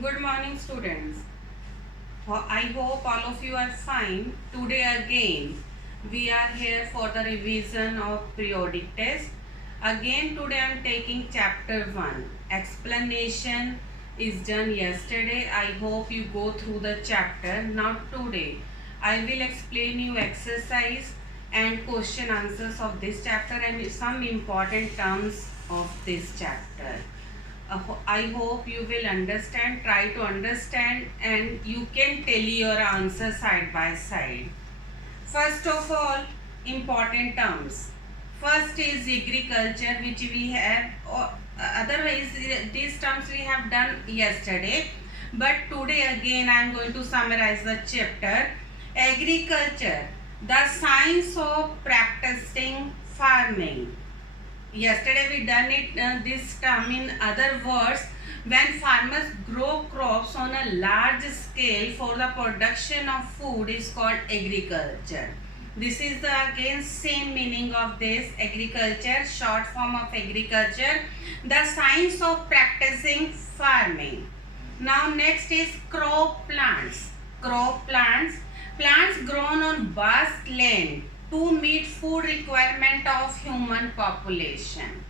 Good morning, students. I hope all of you are fine. Today again, we are here for the revision of periodic test. Again, today I am taking chapter 1. Explanation is done yesterday. I hope you go through the chapter. Now today, I will explain you exercise and question answers of this chapter and some important terms of this chapter. I hope you will understand, try to understand, and you can tell your answer side by side. First of all, important terms. First is agriculture, which we have, otherwise these terms we have done yesterday, but today again I am going to summarize the chapter. Agriculture, the science of practicing farming. Yesterday we done it this term. In other words, when farmers grow crops on a large scale for the production of food is called agriculture. This is the again same meaning of this agriculture, short form of agriculture, the science of practicing farming. Now next is crop plants. Crop plants, plants grown on vast land to meet food requirement of human population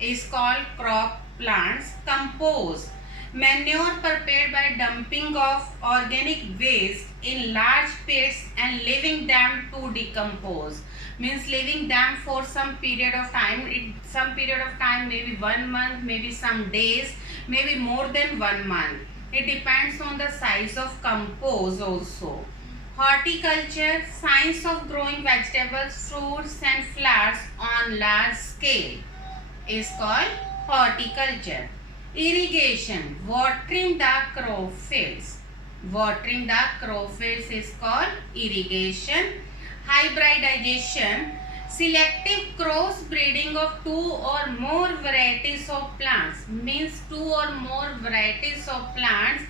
is called crop plants. Compost, manure prepared by dumping of organic waste in large pits and leaving them to decompose, means leaving them for some period of time. Some period of time, maybe 1 month, maybe some days, maybe more than 1 month. It depends on the size of compost also. Horticulture, science of growing vegetables, fruits and flowers on large scale is called horticulture. Irrigation, watering the crop fields. Watering the crop fields is called irrigation. Hybridization, selective cross breeding of two or more varieties of plants, means two or more varieties of plants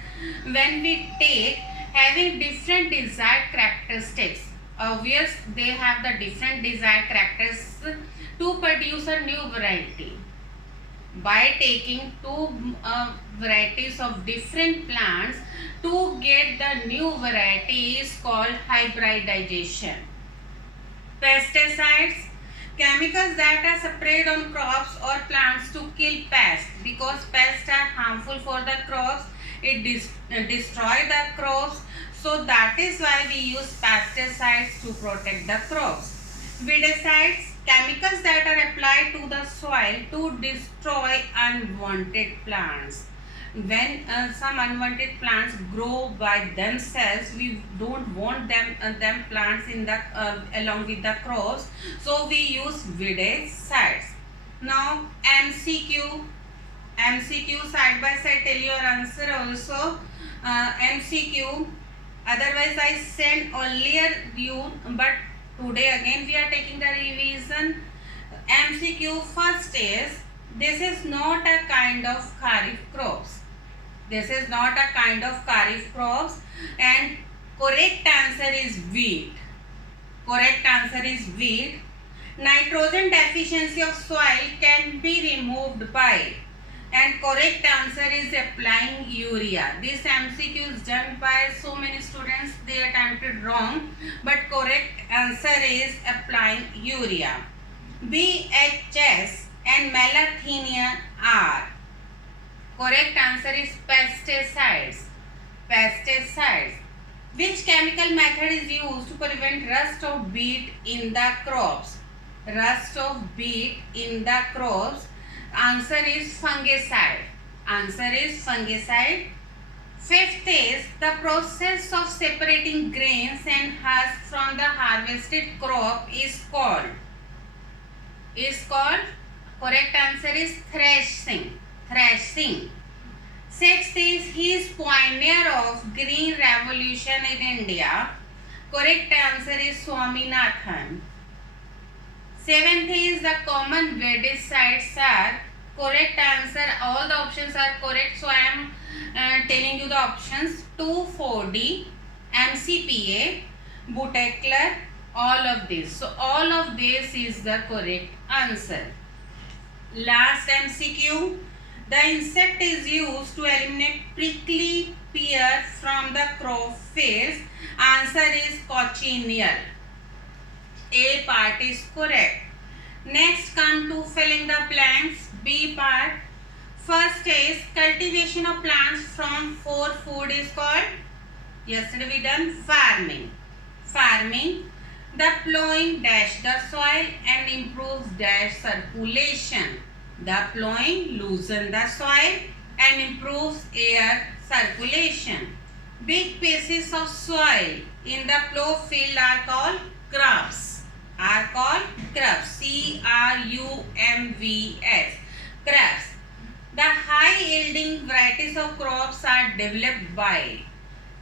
when we take having different desired characteristics. Obvious, they have the different desired characteristics to produce a new variety. By taking two varieties of different plants to get the new variety is called hybridization. Pesticides, chemicals that are sprayed on crops or plants to kill pests, because pests are harmful for the crops. It destroy the crops, so that is why we use pesticides to protect the crops. Weedicides, chemicals that are applied to the soil to destroy unwanted plants. When some unwanted plants grow by themselves, we don't want them plants in the along with the crops, so we use weedicides. Now MCQ side by side, tell your answer also. MCQ, otherwise I sent earlier you, but today again we are taking the revision. MCQ first is, this is not a kind of kharif crops. This is not a kind of kharif crops, and correct answer is wheat. Correct answer is wheat. Nitrogen deficiency of soil can be removed by, and correct answer is applying urea. This MCQ is done by so many students, they attempted wrong, but correct answer is applying urea. BHS and Malathenia are. Correct answer is pesticides. Pesticides. Which chemical method is used to prevent rust of beet in the crops? Rust of beet in the crops. Answer is fungicide. Answer is fungicide. Fifth is, the process of separating grains and husks from the harvested crop is called. Correct answer is threshing. Threshing. Sixth is, he is pioneer of green revolution in India. Correct answer is Swaminathan. Seventh is, the common weedicides are. Correct answer, all the options are correct, so I am telling you the options. 2,4-D, MCPA, Buteclar, all of this. So all of this is the correct answer. Last MCQ, The insect is used to eliminate prickly pear from the crop fields. Answer is cochineal. A part is correct. Next, come to filling the blanks. B part. First is cultivation of plants for food is called, yesterday we done, farming. Farming. The plowing dash the soil and improves dash circulation. The plowing loosens the soil and improves air circulation. Big pieces of soil in the plow field are called crops. Are called crops. C-R-U-M-V-S. Crops. The high yielding varieties of crops are developed by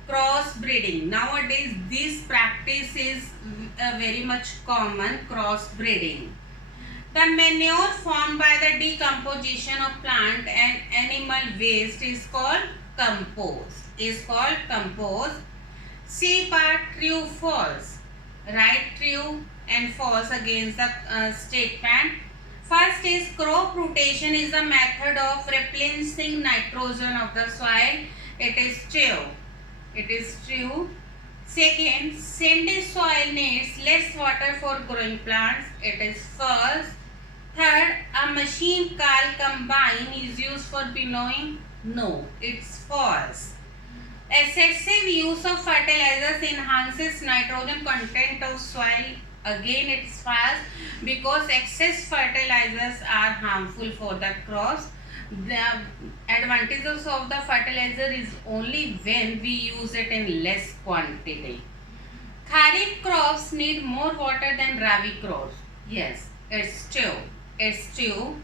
crossbreeding. Nowadays this practice is very much common, crossbreeding. The manure formed by the decomposition of plant and animal waste is called compost. C part, true false. Write true and false against the statement. First is crop rotation is a method of replenishing nitrogen of the soil. It is true. Second, sandy soil needs less water for growing plants. It is false. Third, a machine called combine is used for winnowing. No, it's false. Excessive use of fertilizers enhances nitrogen content of soil. Again, it's false, because excess fertilizers are harmful for the crops. The advantages of the fertilizer is only when we use it in less quantity. Kharif crops need more water than Rabi crops. Yes, it's true.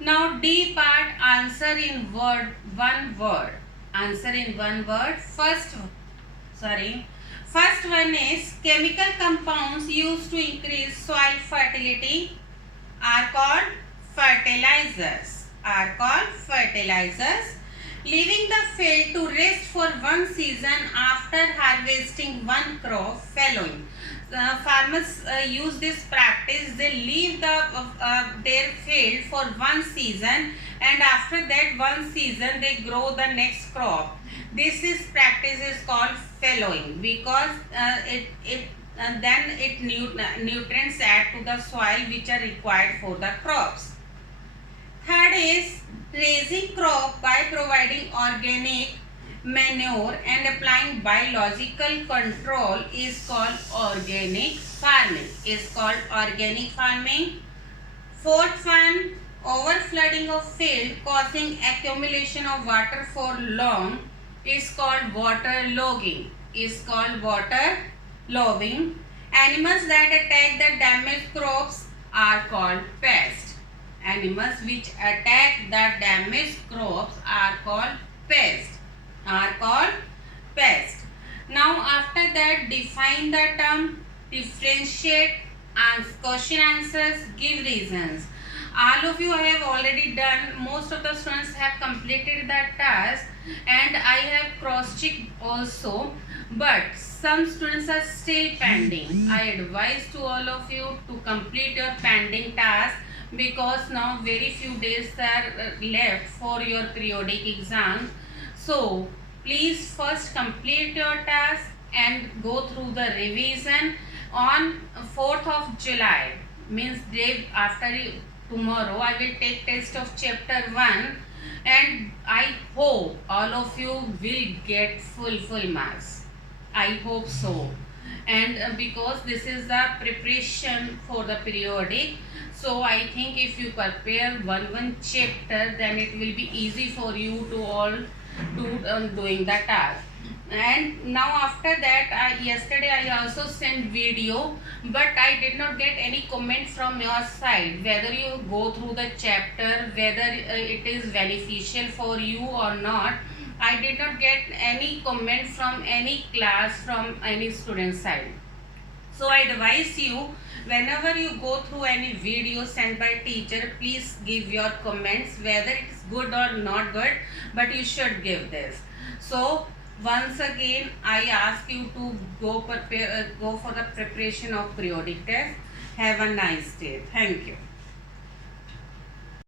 Now D part, answer in one word. First one is chemical compounds used to increase soil fertility are called fertilizers. Leaving the field to rest for one season after harvesting one crop following. Farmers use this practice. They leave their field for one season, and after that one season they grow the next crop. This practice is called fallowing, because nutrients add to the soil which are required for the crops. Third is raising crop by providing organic manure and applying biological control is called organic farming. Fourth one, overflooding of field causing accumulation of water for long is called waterlogging. Animals that attack the damaged crops are called pests. Animals which attack the damaged crops are called pests. Now after that, define the term, differentiate, question answers, give reasons. All of you have already done. Most of the students have completed that task, and I have cross-checked also, but some students are still pending. I advise to all of you to complete your pending task, because now very few days are left for your periodic exam. So please first complete your task and go through the revision. On 4th of July, means day after tomorrow, I will take test of chapter 1, and I hope all of you will get full marks. I hope so. And because this is the preparation for the periodic, so I think if you prepare one chapter, then it will be easy for you to all doing the task. And now after that, yesterday I also sent video, but I did not get any comment from your side whether you go through the chapter, whether it is beneficial for you or not. I did not get any comment from any class, from any student side. So I advise you, whenever you go through any video sent by teacher, please give your comments whether it is good or not good, but you should give this. So once again, I ask you to go for the preparation of periodic test. Have a nice day. Thank you.